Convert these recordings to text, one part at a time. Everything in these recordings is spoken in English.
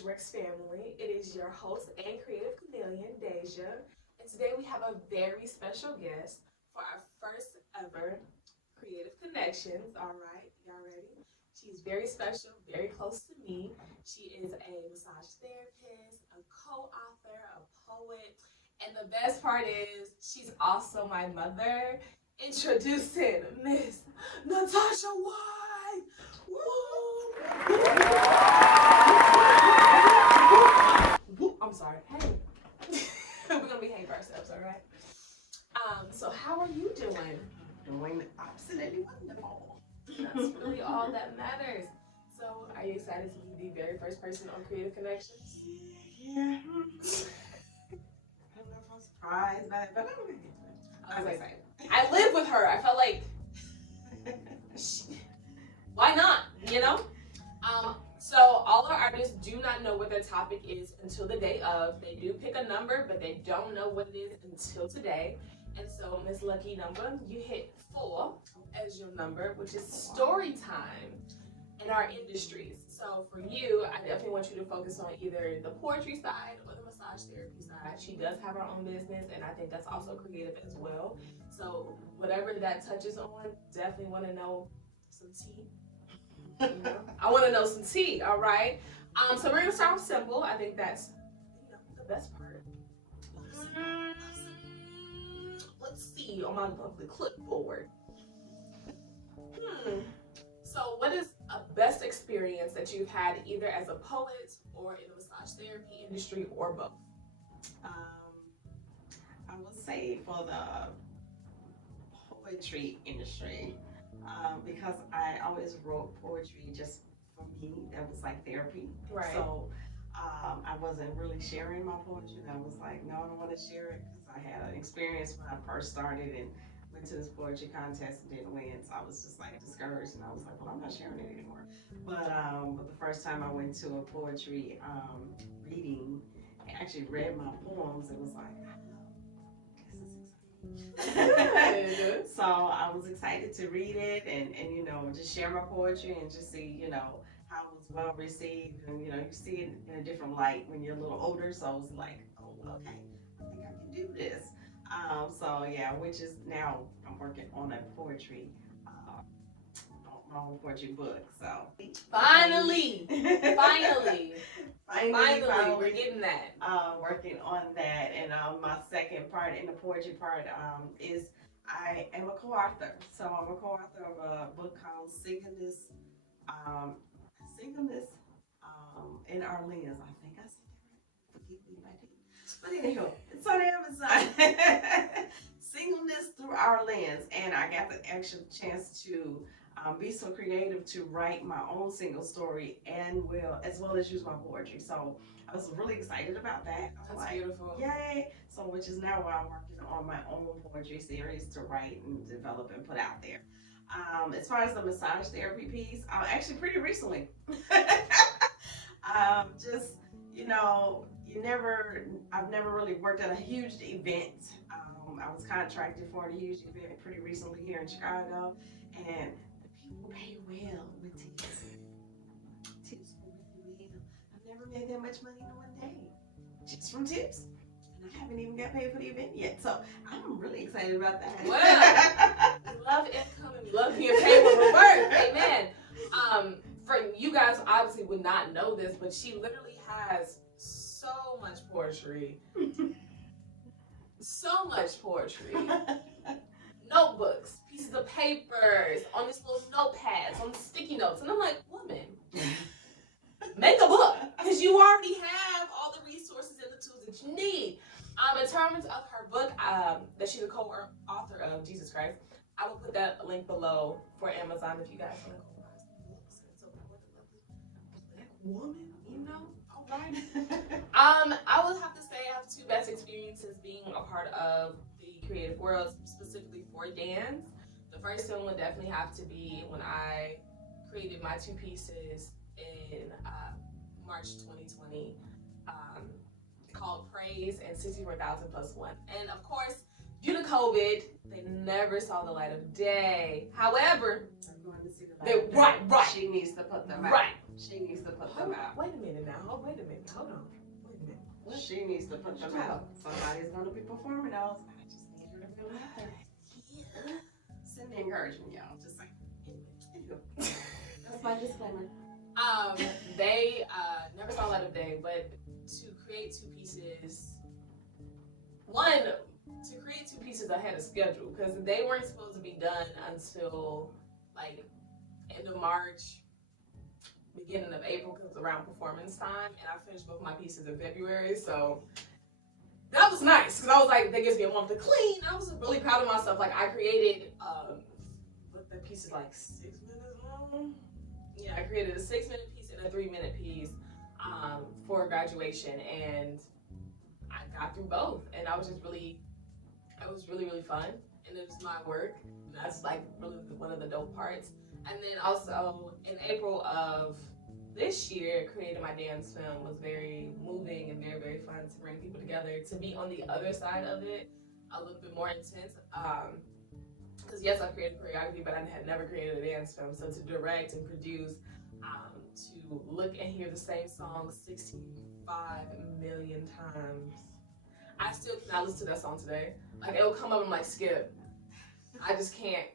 Works family. It is your host and creative chameleon, Deja. And today we have a very special guest for our first ever Creative Connections. All right, y'all ready? She's very special, very close to me. She is a massage therapist, a co-author, a poet, and the best part is she's also my mother. Introducing Miss Natasha White. Woo! I'm sorry. Hey, we're gonna behave ourselves, all right? So how are you doing? Doing absolutely wonderful. That's really all that matters. So, are you excited to be the very first person on Creative Connections? Yeah. I don't know if I'm surprised by it, but I'm excited. I live with her. I felt like, why not? You know? So all our artists do not know what their topic is until the day of. They do pick a number, but they don't know what it is until today. And so, Miss Lucky Number, you hit 4 as your number, which is story time in our industries. So for you, I definitely want you to focus on either the poetry side or the massage therapy side. She does have her own business, and I think that's also creative as well. So whatever that touches on, definitely want to know some tea. You know? I want to know some tea, all right? So we're gonna start off simple. I think that's the best part. Let's see on my lovely clipboard. So what is a best experience that you've had either as a poet or in the massage therapy industry or both? I would say for the poetry industry, because I always wrote poetry just for me. That was like therapy. Right. So I wasn't really sharing my poetry. I was like, no, I don't want to share it because I had an experience when I first started and went to this poetry contest and didn't win. So I was just like discouraged, and I was like, well, I'm not sharing it anymore. But the first time I went to a poetry reading, I actually read my poems. It was like, so I was excited to read it and just share my poetry and just see how it was well received, and you see it in a different light when you're a little older. So I was like, oh, okay, I think I can do this. So yeah, which is now I'm working on a poetry my own poetry book. So Finally, we're getting that. Working on that, and my second part in the poetry part is I am a co-author. So I'm a co-author of a book called Singleness in Our Lens. I think I said that right. Forgive me if I didn't. But anyhow, it's on Amazon. Singleness Through Our Lens, and I got the actual chance to be so creative to write my own single story and as well as use my poetry. So I was really excited about that. That's beautiful. Yay! So which is now why I'm working on my own poetry series to write and develop and put out there. As far as the massage therapy piece, actually pretty recently. Just I've never really worked at a huge event. I was contracted for a huge event pretty recently here in Chicago, and the people pay well with tips. Tips pay really well. I've never made that much money in one day just from tips, and I haven't even got paid for the event yet. So I'm really excited about that. Well, we love income and we love being paid when we work. Amen. For you guys, obviously would not know this, but she literally has so much poetry. So much poetry. Notebooks, pieces of papers, on these little notepads, on sticky notes. And I'm like, woman, make a book. Because you already have all the resources and the tools that you need. In terms of her book, that she's a co-author of, Jesus Christ, I will put that link below for Amazon if you guys want to go buy some books and support the lovely black woman, all right. I would have to say I have 2 best experiences being a part of the creative world, specifically for dance. The first one would definitely have to be when I created my 2 pieces in March 2020, called Praise and 64,000 plus 1. And of course, due to COVID, they never saw the light of day. However, I'm going to see the light. Right. She needs to put them out. Right. She needs to put them out. Wait a minute now. Wait a minute. Hold on. Wait a minute. What? She needs to put them out. Somebody's going to be performing those. I just need her to feel out there. Yeah. Send the encouragement, y'all. Just like, that's my disclaimer. They never saw light of day, but to create two pieces. One, to create two pieces ahead of schedule, because they weren't supposed to be done until like end of March, beginning of April, because it was around performance time, and I finished both my pieces in February, so that was nice, because I was like, that gives me a month to clean. I was really proud of myself. Like, I created, what the piece is like 6 minutes long? Yeah, I created a 6-minute piece and a 3-minute piece for graduation, and I got through both, and I was just really, it was really, really fun, and it was my work. That's like really one of the dope parts. And then also in April of this year, creating my dance film was very moving and very, very fun to bring people together, to be on the other side of it, a little bit more intense. Because yes, I created choreography, but I had never created a dance film. So to direct and produce, to look and hear the same song 65 million times. I still cannot listen to that song today. Like, it'll come up and I'm like, skip. I just can't.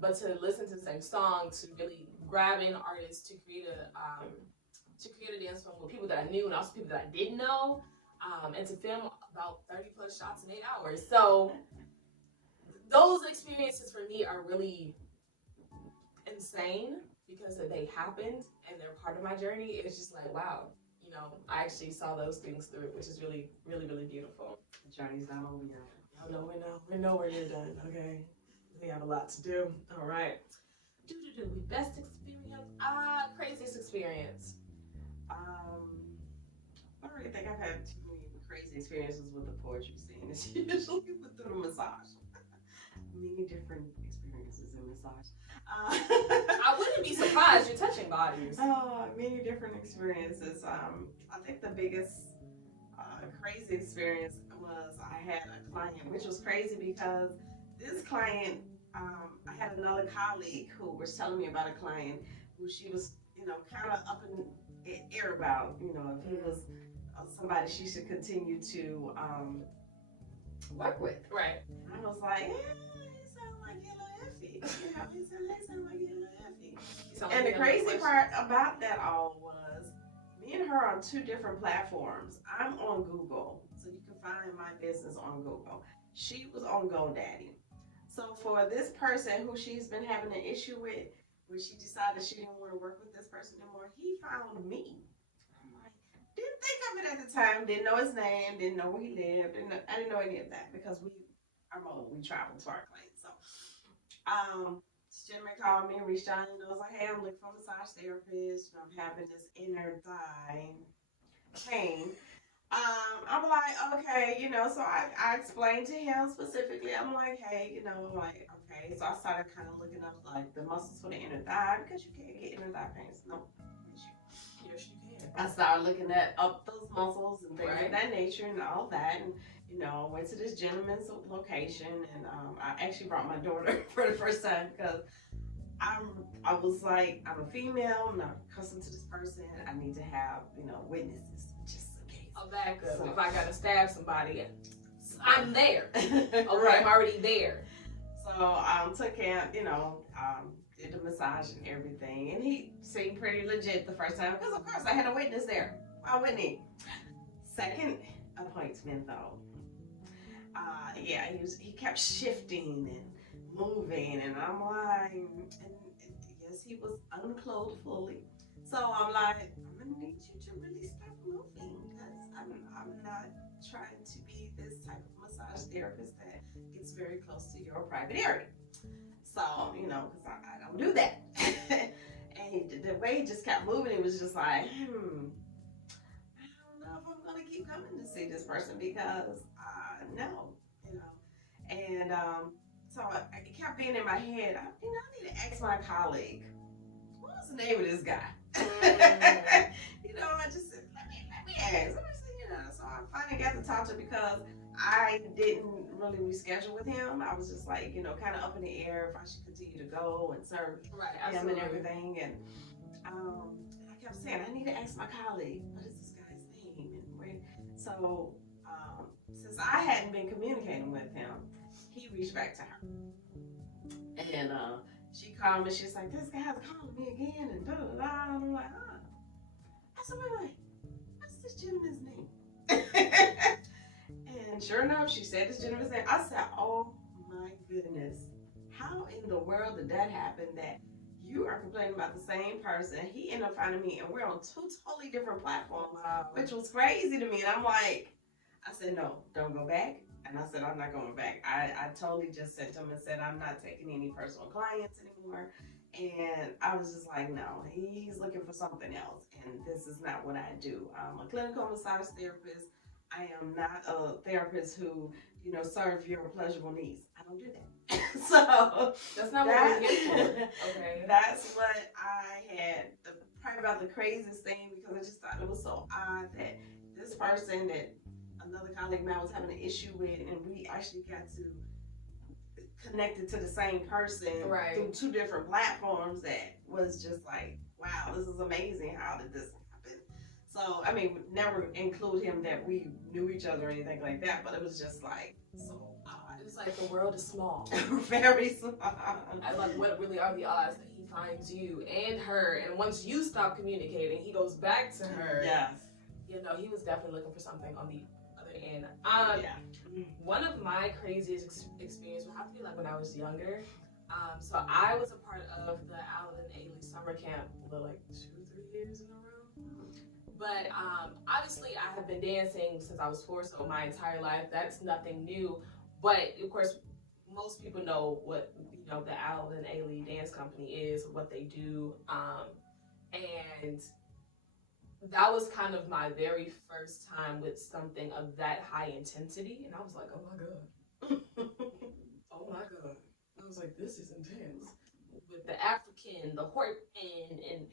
But to listen to the same song, to really grab in artists, to create a dance film with people that I knew and also people that I didn't know, and to film about 30 plus shots in 8 hours. So those experiences for me are really insane because they happened and they're part of my journey. It's just like, wow, you know, I actually saw those things through, which is really, really, really beautiful. The journey's not over yet. Y'all know we're nowhere near done, okay? We have a lot to do. All right. Best experience. Craziest experience. I don't really think I've had too many crazy experiences with the poetry scene. It's usually through the massage. Many different experiences in massage. I wouldn't be surprised. You're touching bodies. Many different experiences. I think the biggest crazy experience was I had a client, which was crazy because this client, I had another colleague who was telling me about a client who she was, you know, kind of up in the air about, you know, if he was somebody she should continue to work with. Right. I was like, he sounds like a little iffy. You know, he sounds like a little iffy. And the crazy part about that all was, me and her on 2 different platforms. I'm on Google, so you can find my business on Google. She was on GoDaddy. So for this person who she's been having an issue with, when she decided she didn't want to work with this person anymore, he found me. I'm like, didn't think of it at the time, didn't know his name, didn't know where he lived, I didn't know any of that because we travel to our clients. So this gentleman called me and reached out and was like, hey, I'm looking for a massage therapist, and I'm having this inner thigh pain. I'm like, okay, you know, so I explained to him specifically, I'm like, hey, you know, I'm like, okay. So I started kind of looking up like the muscles for the inner thigh, because you can't get inner thigh pains. No. Yes, you can. I started looking up those muscles and things of that nature and all that. And, you know, went to this gentleman's location, and I actually brought my daughter for the first time because I was like, I'm a female, I'm not accustomed to this person. I need to have, you know, witnesses just in case. A backup. So if I gotta stab somebody, I'm there. Okay, right. I'm already there. So took him, you know, did the massage and everything, and he seemed pretty legit the first time because of course I had a witness there. Why wouldn't he? Second appointment though, yeah, he kept shifting and moving, and I'm like, and yes, he was unclothed fully. So I'm like, I'm gonna need you to really stop moving because I'm not trying to be this type of massage therapist that gets very close to your private area. So, you know, because I don't do that. And the way he just kept moving, it was just like, I don't know if I'm gonna keep coming to see this person because no, you know. And so it kept being in my head. I need to ask my colleague, what's the name of this guy? You know, I just said, let me ask. You know, so I finally got to talk to him because I didn't really reschedule with him. I was just like, you know, kind of up in the air if I should continue to go and serve him and everything. And and I kept saying, I need to ask my colleague, what is this guy's name? And where? So, since I hadn't been communicating with him, he reached back to her. And she called me. She's like, this guy's calling me again. And da da da. And I'm like, huh. I said, wait. What's this gentleman's name? And sure enough, she said this gentleman's name. I said, oh my goodness. How in the world did that happen that you are complaining about the same person? He ended up finding me, and we're on two totally different platforms, which was crazy to me. And I'm like, I said, no, don't go back. And I said, I'm not going back. I totally just sent him and said, I'm not taking any personal clients anymore. And I was just like, no, he's looking for something else. And this is not what I do. I'm a clinical massage therapist. I am not a therapist who, serve your pleasurable needs. I don't do that. So that's not what we're here for. Okay. That's what I had. Probably about the craziest thing, because I just thought it was so odd that this person that another colleague of mine was having an issue with, and we actually got to connect it to the same person through two different platforms. That was just like, wow, this is amazing. How did this happen? So, I mean, never include him that we knew each other or anything like that, but it was just like so odd. It's like the world is small. Very small. I like, what really are the odds that he finds you and her, and once you stop communicating, he goes back to her. Yes. He was definitely looking for something on the other end. One of my craziest experiences would have to be like when I was younger. So I was a part of the Allen and Ailey summer camp for like 2-3 years in a row. But obviously I have been dancing since I was 4, so my entire life. That's nothing new. But of course, most people know what the Allen and Ailey dance company is, what they do, and that was kind of my very first time with something of that high intensity, and I was like, oh my god. Oh my god. I was like, this is intense. With the African, the Horton, and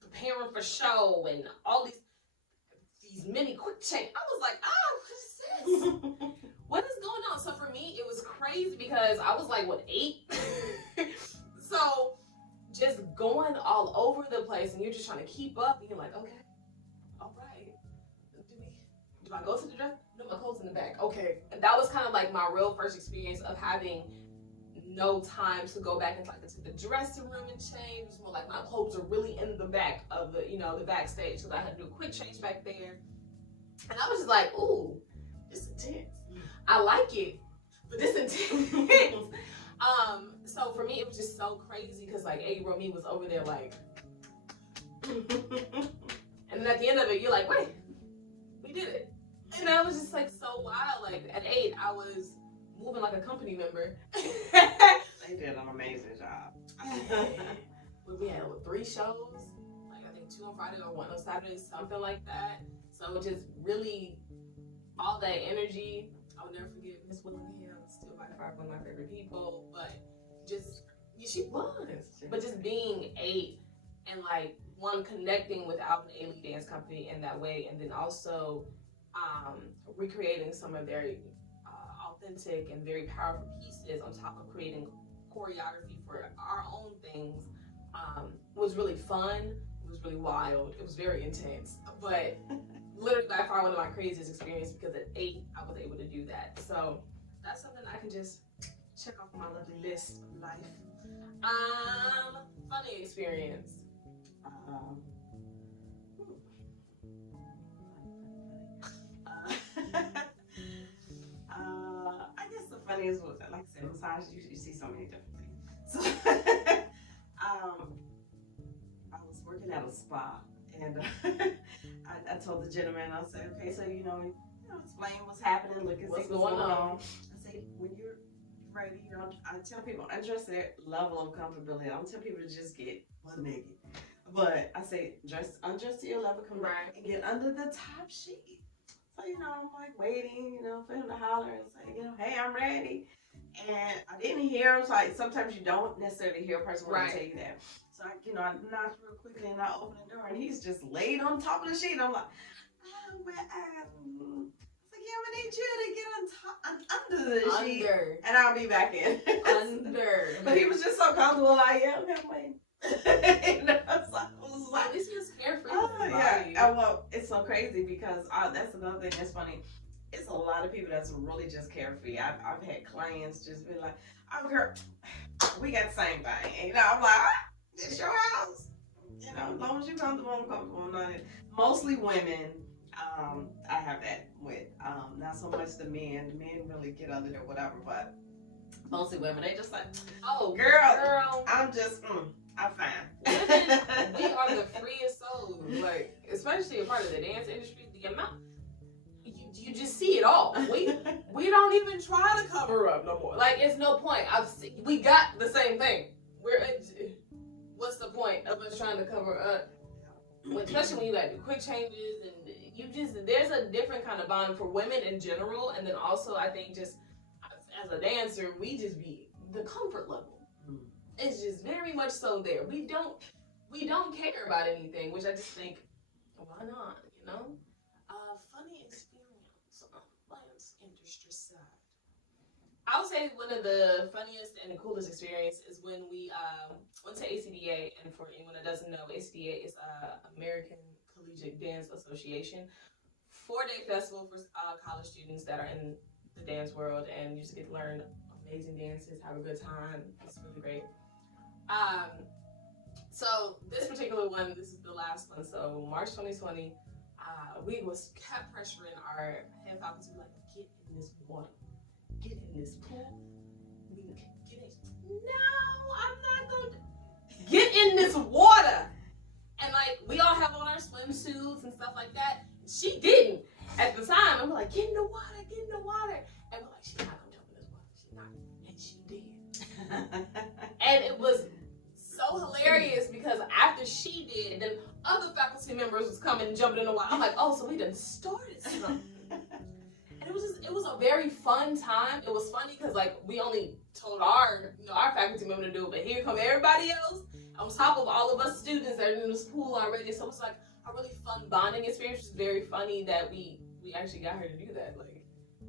preparing for show, and all these mini quick change. I was like, what is this? What is going on? So for me, it was crazy because I was like, 8? So just going all over the place, and you're just trying to keep up, and you're like, okay. All right. Do I go to the dress? No, my clothes in the back. Okay. And that was kind of like my real first experience of having no time to go back into the dressing room and change. It was more like my clothes are really in the back of the backstage, because I had to do a quick change back there. And I was just like, ooh, this is intense. I like it, but this is intense. So for me, it was just so crazy because like A. Romy was over there like. And then at the end of it, you're like, wait, we did it. And I was just like so wild. Like at 8, I was moving like a company member. They did an amazing job. We had 3 shows, like I think 2 on Friday or 1 on Saturday, something like that. So just really all that energy. I will never forget Miss Willingham, still by far one of my favorite people. But just, she was. But just being 8 and like, one, connecting with Allen and Ailey Dance Company in that way, and then also recreating some of their authentic and very powerful pieces on top of creating choreography for our own things was really fun. It was really wild. It was very intense. But literally by far one of my craziest experiences, because at 8 I was able to do that. So that's something I can just check off my lovely list of life. Funny experience. I guess the funniest was, like I said, massage, you see so many different things. So, I was working at a spa, and I told the gentleman, I said, okay, so explain what's happening, look and What's see what's going on. I say, when you're ready, I tell people, undress their level of comfortability. I don't tell people to just get butt naked. But I say, undress to your level, come right, and get under the top sheet. So, I'm like waiting, for him to holler and say, hey, I'm ready. And I didn't hear him. So sometimes you don't necessarily hear a person when they tell you that. So I knocked real quickly and I opened the door and he's just laid on top of the sheet. I'm like, I'm gonna need you to get under the sheet, and I'll be back in. Under. But he was just so comfortable. Like, okay, I'm waiting. You know, so I was like, at least he was carefree oh, with his yeah. body. Well, it's so crazy because that's another thing that's funny. It's a lot of people that's really just carefree. I've had clients just be like, oh, girl, we got the same thing. And, you know, I'm like, it's your house. You know, as long as you comfortable, I'm comfortable. I'm not in. Mostly women, I have that with. Not so much the men. The men really get under there, whatever, but mostly women. They just like, Oh, girl. I'm just, I'm fine. Women, we are the freest souls. Like, especially a part of the dance industry, the amount you just see it all. We don't even try to cover up no more. Like, it's no point. We got the same thing. What's the point of us trying to cover up? Especially when you like do quick changes and there's a different kind of bond for women in general, and then also I think just as a dancer, we just be the comfort level. It's just very much so there. We don't care about anything, which I just think, why not? You know, funny experience on dance industry side. I would say one of the funniest and the coolest experience is when we went to ACDA, and for anyone that doesn't know, ACDA is American Collegiate Dance Association, 4-day festival for college students that are in the dance world, and you just get to learn amazing dances, have a good time. It's really great. So this particular one, this is the last one. So March 2020, we was kept pressuring our head faculty like, get in this water, get in this pool, get in. No, I'm not going to get in this water. And like we all have on our swimsuits and stuff like that. She didn't at the time. And we're like, get in the water, get in the water. And we're like, she's not gonna jump in this water. She's not. And she did. And it was so hilarious because after she did, then other faculty members was coming and jumping in the water. I'm like, oh, so we done started something. And it was a very fun time. It was funny because like we only told our faculty member to do it, but here come everybody else on top of all of us students that are in this pool already. So it's like a really fun bonding experience. It's very funny that we actually got her to do that. Like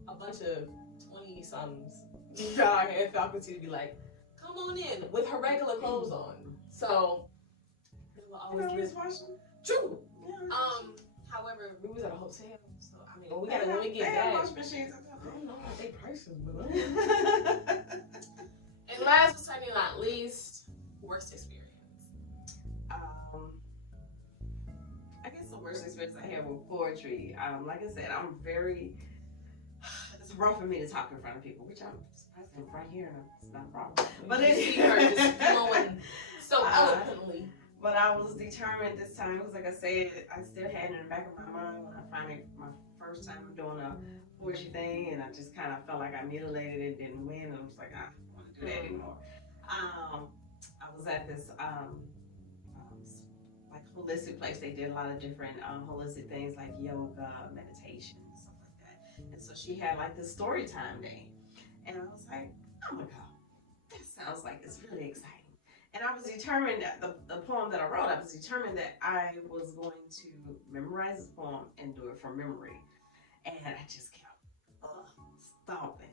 a bunch of 20-somethings got our head faculty to be like, come on in with her regular clothes on. So they were always watching. True. Yeah. However, we was at a hotel, so I mean, when we get back, wash machines. I don't know what they prices, but. And last but certainly not least, worst experience. I guess the worst experience I had with poetry. Like I said, it's rough for me to talk in front of people, which I'm surprised I'm right here, and it's not a problem. But you see her just flowing so eloquently. But I was determined this time, because like I said, I still had it in the back of my mind when I finally, my first time doing a poetry thing, and I just kind of felt like I mutilated it, didn't win, and I was like, I don't want to do that anymore. I was at this like holistic place. They did a lot of different holistic things like yoga, meditation, and stuff like that. And so she had like this story time day, and I was like, oh my god, that sounds like it's really exciting. And I was determined that the poem that I wrote, I was determined that I was going to memorize this poem and do it from memory. And I just kept stomping.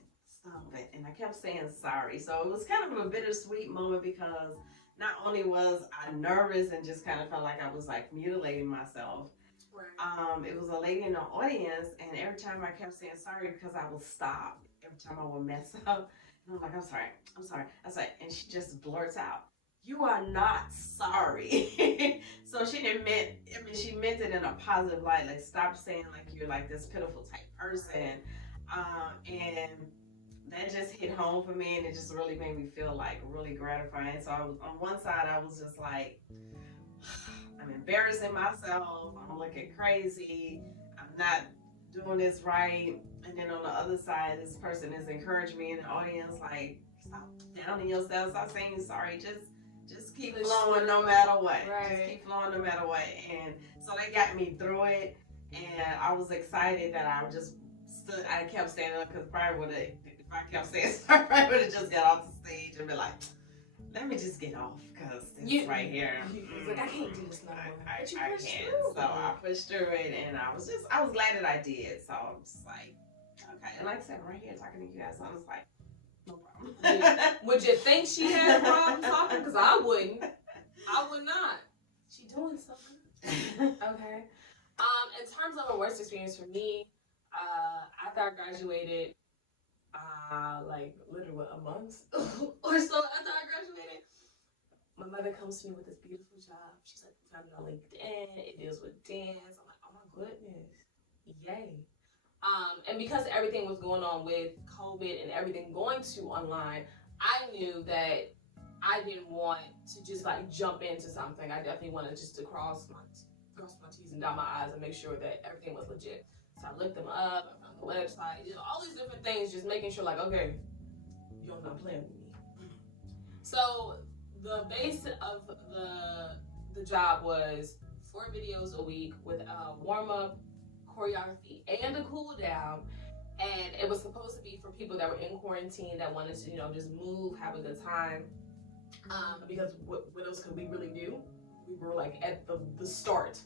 And I kept saying sorry. So it was kind of a bittersweet moment because not only was I nervous and just kind of felt like I was like mutilating myself. Right. It was a lady in the audience, and every time I kept saying sorry because I would stop. Every time I would mess up. And I'm like, I'm sorry. I was like, and she just blurts out, you are not sorry. So she she meant it in a positive light. Like, stop saying like you're like this pitiful type person. And that just hit home for me, and it just really made me feel like really gratifying. So I was, on one side, I was just like, I'm embarrassing myself. I'm looking crazy. I'm not doing this right. And then on the other side, this person is encouraging me in the audience, like, stop downing yourself, stop saying sorry, just keep flowing no matter what. Right. Just keep flowing no matter what. And so they got me through it, and I was excited that I just stood. I kept standing up because probably would have, if I kept saying sorry, I probably would have just got off the stage and be like, let me just get off because it's right here. Like, I can't do this now. I can't. So I pushed through it, and I was glad that I did. So I'm just like, okay. And like I said, I'm right here talking to you guys, so I was like, no problem. Would you think she had a problem talking? Because I wouldn't. I would not. She doing so good. Okay. In terms of a worst experience for me, after I graduated, like literally what, a month or so after I graduated, my mother comes to me with this beautiful job. She's like, we found it on LinkedIn. It deals with dance. I'm like, oh my goodness, yay. And because everything was going on with COVID and everything going to online, I knew that I didn't want to just like jump into something. I definitely wanted just to cross my T's and dot my I's and make sure that everything was legit. So I looked them up, I found the website, all these different things, just making sure like, okay, you're not playing with me. So the base of the job was 4 videos a week with a warm-up, choreography, and a cool down. And it was supposed to be for people that were in quarantine that wanted to, just move, have a good time. Because what else could we really do? We were like at the start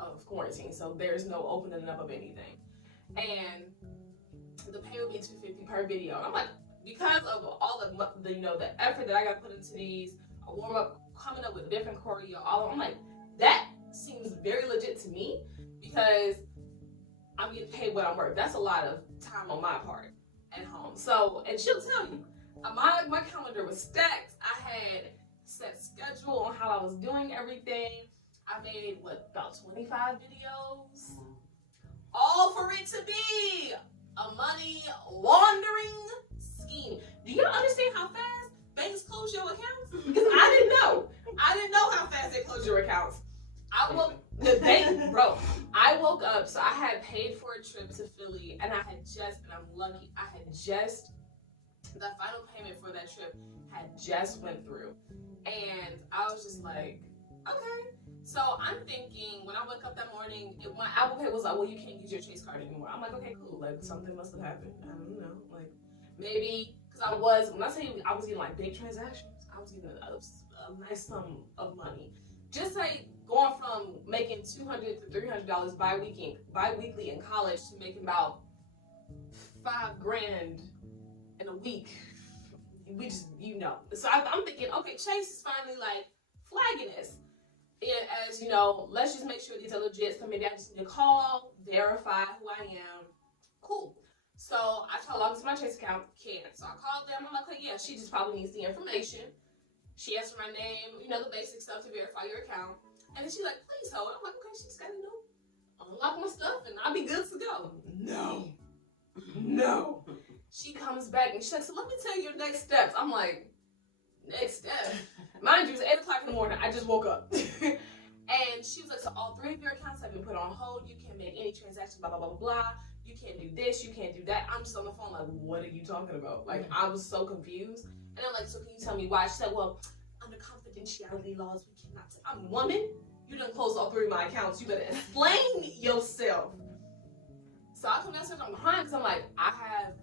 of quarantine, so there's no opening up of anything. And the pay would be $250 per video. And I'm like, because of all the effort that I got put into these, a warm up, coming up with different choreo, I'm like, that seems very legit to me because I'm getting paid what I'm worth. That's a lot of time on my part at home. So, and she'll tell you, my calendar was stacked. I had set schedule on how I was doing everything. I made about 25 videos, all for it to be a money laundering scheme. Do you understand how fast banks close your accounts? Because I didn't know. I didn't know how fast they close your accounts. I woke up, so I had paid for a trip to Philly, and I'm lucky, the final payment for that trip had just went through. And I was just like, okay. So I'm thinking, when I woke up that morning, my Apple Pay was like, well, you can't use your Chase card anymore. I'm like, okay, cool. Like, something must have happened. I don't know. Like, maybe, because when I say I was getting like big transactions, I was getting a nice sum of money. Just like going from making $200 to $300 bi-weekly in college to making about $5,000 in a week. We just, So I'm thinking, okay, Chase is finally like flagging this. And as let's just make sure these are legit. So maybe I just need to call, verify who I am. Cool. So I try to log into my Chase account, can't. So I called them. I'm like, okay, yeah, she just probably needs the information. She asked for my name, the basic stuff to verify your account. And then she's like, please hold. I'm like, okay, she's got to unlock my stuff and I'll be good to go. No. She comes back and she's like, so let me tell you your next steps. I'm like, next step? Mind you, it's 8 o'clock in the morning. I just woke up. And she was like, so all 3 of your accounts have been put on hold. You can't make any transactions, blah, blah, blah, blah. You can't do this. You can't do that. I'm just on the phone like, what are you talking about? Like, I was so confused. And I'm like, so can you tell me why? She said, well, under confidentiality laws, we cannot say. I'm a woman. You done closed all 3 of my accounts. You better explain yourself. So I come downstairs, I'm crying because I'm like, I have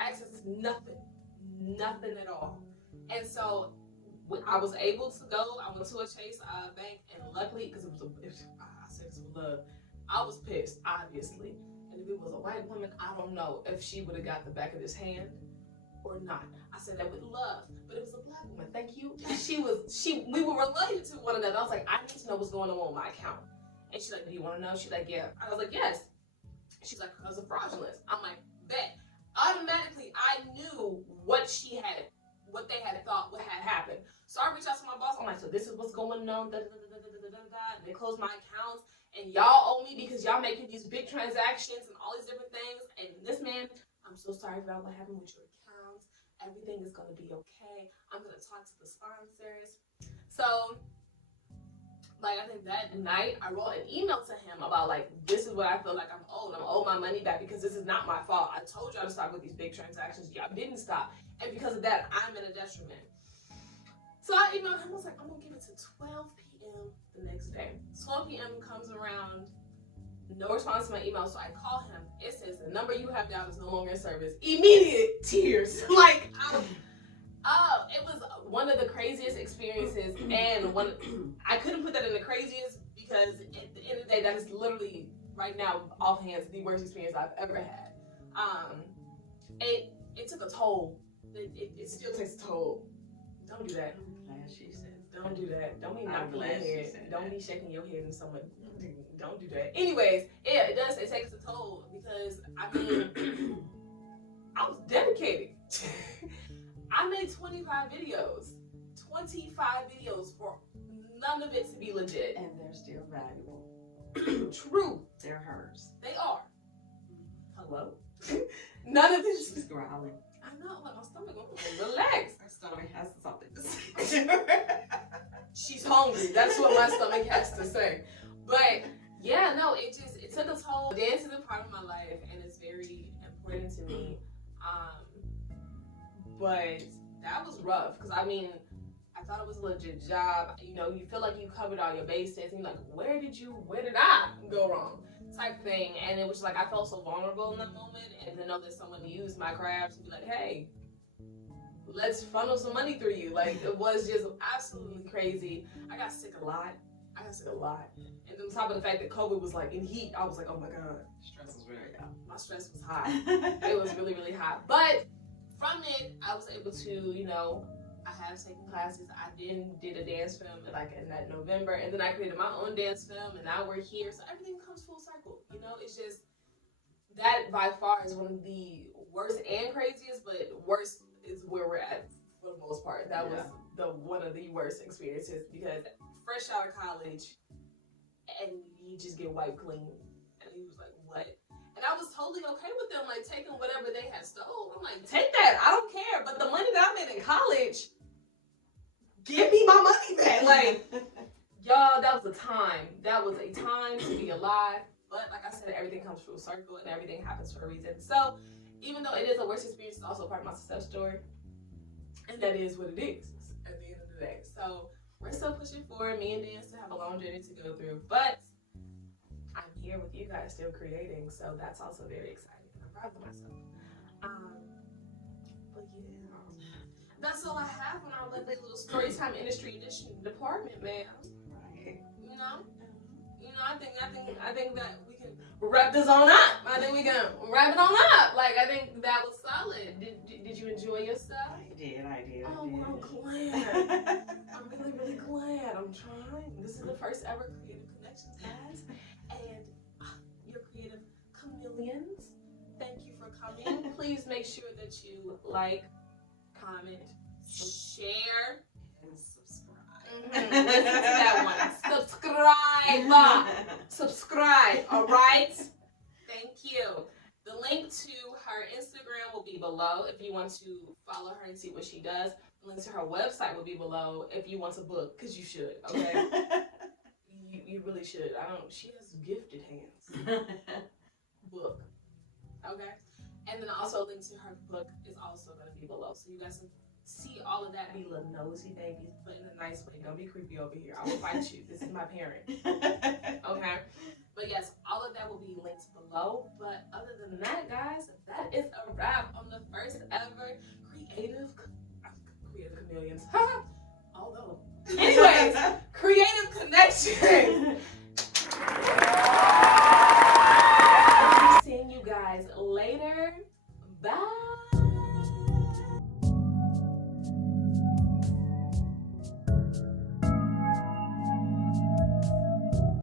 access to nothing at all. And so I was able to go. I went to a Chase bank, and luckily, because I said this with love, I was pissed, obviously. And if it was a white woman, I don't know if she would have got the back of his hand or not. I said that with love, but it was a black woman. Thank you. We were related to one another. I was like, I need to know what's going on with my account. And she's like, do you want to know? She's like, yeah. I was like, yes. She's like, because of fraudulence. I'm like, bet. Automatically, I knew what they had thought what had happened. So I reached out to my boss. I'm like, so this is what's going on. They closed my accounts, and y'all owe me because y'all making these big transactions and all these different things. And this man, I'm so sorry about what happened with your accounts. Everything is gonna be okay. I'm gonna talk to the sponsors. So, like, I think that night I wrote an email to him about like, this is what I feel like I'm owed. I'm owed my money back because this is not my fault. I told y'all to stop with these big transactions. Y'all didn't stop. And because of that, I'm in a detriment. So I emailed him. I was like, I'm gonna give it to 12 p.m. the next day. 12 p.m. comes around, no response to my email. So I call him. It says the number you have down is no longer in service. Immediate tears. Like, it was one of the craziest experiences, and I couldn't put that in the craziest because at the end of the day, that is literally right now offhand the worst experience I've ever had. It took a toll. It still takes a toll. Don't do that. I'm glad she said Don't do that. Don't be I'm knocking your glad she head. said Don't that. be shaking your head and someone. Don't do that. Anyways, yeah, it does. It takes a toll because I mean, I was dedicated. I made 25 videos. 25 videos for none of it to be legit. And they're still valuable. True. They're hers. They are. Hello? None of this. She's growling. I know, like my stomach. Relax. Her stomach has something to say. She's hungry. That's what my stomach has to say. But yeah, no, it took a toll. Dance is a part of my life and it's very important to me. But that was rough because I mean, I thought it was a legit job. You know, you feel like you covered all your bases and you're like, where did I go wrong? Type thing. And it was like, I felt so vulnerable in that moment, and to know that someone used my craft to be like, hey, let's funnel some money through you. Like, it was just absolutely crazy. I got sick a lot. And on top of the fact that COVID was like in heat, I was like, oh my God. Stress was very high. My stress was high. It was really, really hot. But from it, I was able to, you know, I have taken classes. I did a dance film in that November, and then I created my own dance film, and now we're here. So everything comes full circle. You know, it's just that by far is one of the worst and craziest, but worst is where we're at for the most part. That was one of the worst experiences because fresh out of college, and you just get wiped clean. And he was like, what? And I was totally okay with them, like, taking whatever they had stole. I'm like, take that, I don't care. But the money that I made in college, give me my money back. Like, y'all, that was a time. That was a time to be alive. But like I said, everything comes full circle and everything happens for a reason. So even though it is a worst experience, it's also part of my success story. And that is what it is at the end of the day. So we're still pushing forward. Me and Dan still have a long journey to go through. But I'm here with you guys still creating. So that's also very exciting. I'm proud of myself. But yeah, that's all I have on our lovely little Storytime Industry Edition department, man. Right. You know, I think that we can wrap this on up. I think we can wrap it on up. Like, I think that was solid. Did you enjoy yourself? I did. Oh, I'm glad. I'm really, really glad. I'm trying. This is the first ever Creative Connections, guys. And your creative chameleons, thank you for coming. Please make sure that you like, comment, share, And subscribe. Listen to that one. Subscribe, all right? Thank you. The link to her Instagram will be below if you want to follow her and see what she does. The link to her website will be below if you want to book, because you should, okay? you really should. She has gifted hands. Book, okay? And then also a link to her book is also going to be below. So you guys can see all of that. Be little nosy babies, but in a nice way. Don't be creepy over here. I will fight you. This is my parent. Okay? But yes, all of that will be linked below. But other than that, guys, that is a wrap on the first ever Creative Chameleons. Although, anyways, Creative Connection